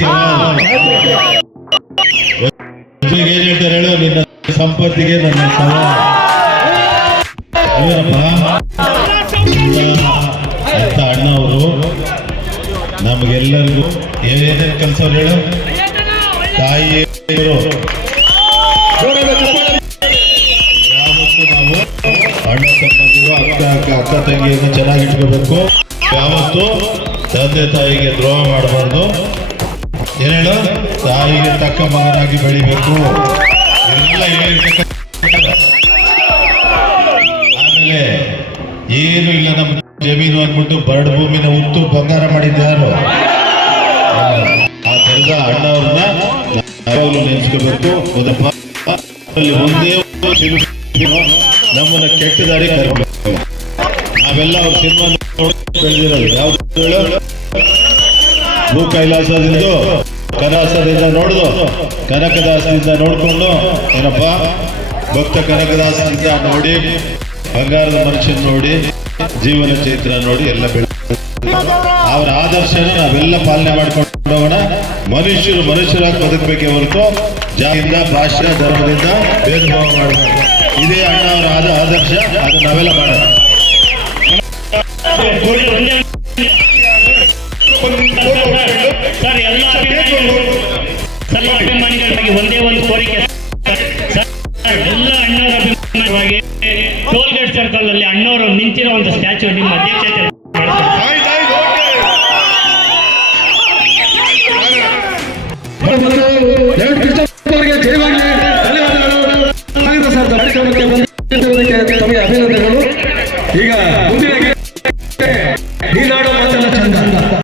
ಸವಾಲ್. ಏನ್ ಹೇಳ್ತಾರೆ ಹೇಳು, ನಿನ್ನ ಸಂಪತ್ತಿಗೆ ನನ್ನ ಸವಾಲ್. ಇವರಪ್ಪ ಅಂತ ಅಣ್ಣ ಅವರು ನಮಗೆಲ್ಲರಿಗೂ ಏನೇನು ಕೆಲಸವ್ರು ಹೇಳು. ತಾಯಿಯವರು ಯಾವತ್ತು ನಾವು ಅಣ್ಣ ತಮ್ಮಂದಿರು ಅಕ್ಕ ತಂಗಿಯನ್ನು ಚೆನ್ನಾಗಿ ಇಟ್ಕೋಬೇಕು. ಯಾವತ್ತು ತಂದೆ ತಾಯಿಗೆ ದ್ರೋಹ ಮಾಡಬಾರ್ದು. ಏನೇಳು, ತಾಯಿಗೆ ತಕ್ಕ ಮಗನಾಗಿ ಬೆಳಿಬೇಕು. ಇದೆಲ್ಲ ಆಮೇಲೆ ಏನು ಇಲ್ಲ, ನಮ್ಮ ಜಮೀನು ಅಂದ್ಬಿಟ್ಟು ಬರಡು ಭೂಮಿನ ಉತ್ತು ಬಂಗಾರ ಮಾಡಿದ್ದಾರು. ಆ ಥರದ ಅಣ್ಣವ್ರನ್ನ ಯಾವಾಗಲೂ ನೆನೆಸ್ಕೋಬೇಕು. ಒಂದೇ ನಮ್ಮನ್ನ ಕೆಟ್ಟ ದಾರಿ ಕರ್ಬೇಕು. ನಾವೆಲ್ಲ ಅವ್ರ ಸಿನಿಮಾ ಬೆಳೆದಿರೋದು ಯಾವ್ದು, ಭೂ ಕೈಲಾಸದಿಂದ ಕೈಲಾಸದಿಂದ ನೋಡುದು, ಕನಕದಾಸದಿಂದ ನೋಡ್ಕೊಂಡು ಏನಪ್ಪ ಭಕ್ತ ಕನಕದಾಸದಿಂದ ನೋಡಿ, ಬಂಗಾರದ ಮನುಷ್ಯನ ನೋಡಿ, ಜೀವನ ಚೈತ್ರ ನೋಡಿ ಎಲ್ಲ ಬೆಳೆ. ಅವರ ಆದರ್ಶನ ನಾವೆಲ್ಲ ಪಾಲನೆ ಮಾಡ್ಕೊಂಡು ಹೋಗೋಣ. ಮನುಷ್ಯರು ಮನುಷ್ಯರಾಗಿ ಬದುಕಬೇಕೆ ಹೊರತು ಜಾತಿಯಿಂದ, ಭಾಷೆ, ಧರ್ಮದಿಂದ ಭೇದ ಭಾವ ಮಾಡಬೇಕು. ಇದೇ ಅಣ್ಣ ಅವರ ಆದರ್ಶ. ಅದು ನಾವೆಲ್ಲ ಮಾಡೋಣ. ಸರ್, ಎಲ್ಲ ಅಭಿಮಾನಿಗಳಿಗೆ ಒಂದೇ ಒಂದು ಕೋರಿಕೆ. ಎಲ್ಲ ಅಣ್ಣವರ ಅಭಿಮಾನವಾಗಿ ಟೋಲ್ ಗೇಟ್ ಸರ್ಕಲ್ ಅಲ್ಲಿ ಅಣ್ಣವರು ನಿಂತಿರೋ ಒಂದು ಸ್ಟ್ಯಾಚ್ಯೂ ನಿಮ್ಮ ಅಧ್ಯಕ್ಷತೆ